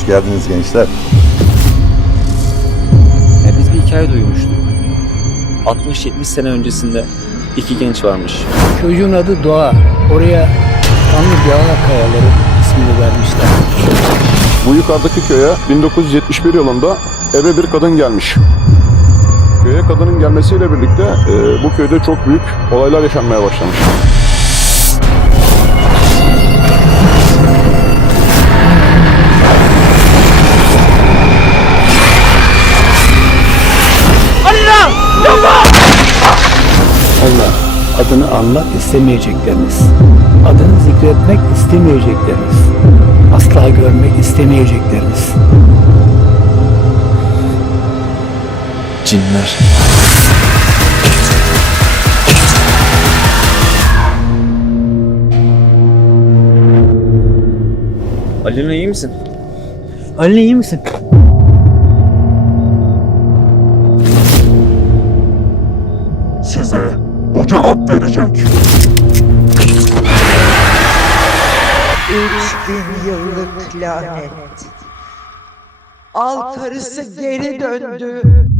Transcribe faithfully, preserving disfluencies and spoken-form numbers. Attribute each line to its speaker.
Speaker 1: Hoş geldiniz gençler.
Speaker 2: Ya biz bir hikaye duymuştuk. altmış yetmiş sene öncesinde iki genç varmış.
Speaker 3: Çocuğun adı Doğa. Oraya Kanlı Doğa Kayaları ismini vermişler.
Speaker 4: Bu yukarıdaki köye bin dokuz yüz yetmiş bir yılında eve bir kadın gelmiş. Köye kadının gelmesiyle birlikte e, bu köyde çok büyük olaylar yaşanmaya başlamış.
Speaker 3: Allah adını anmak istemeyecekleriniz, adını zikretmek istemeyecekleriniz, asla görmek istemeyecekleriniz.
Speaker 2: Cinler. Alina iyi misin?
Speaker 3: Ali iyi misin?
Speaker 5: Size bu cevap verecek.
Speaker 6: Üç bin yıllık lanet. Al karısı geri döndü.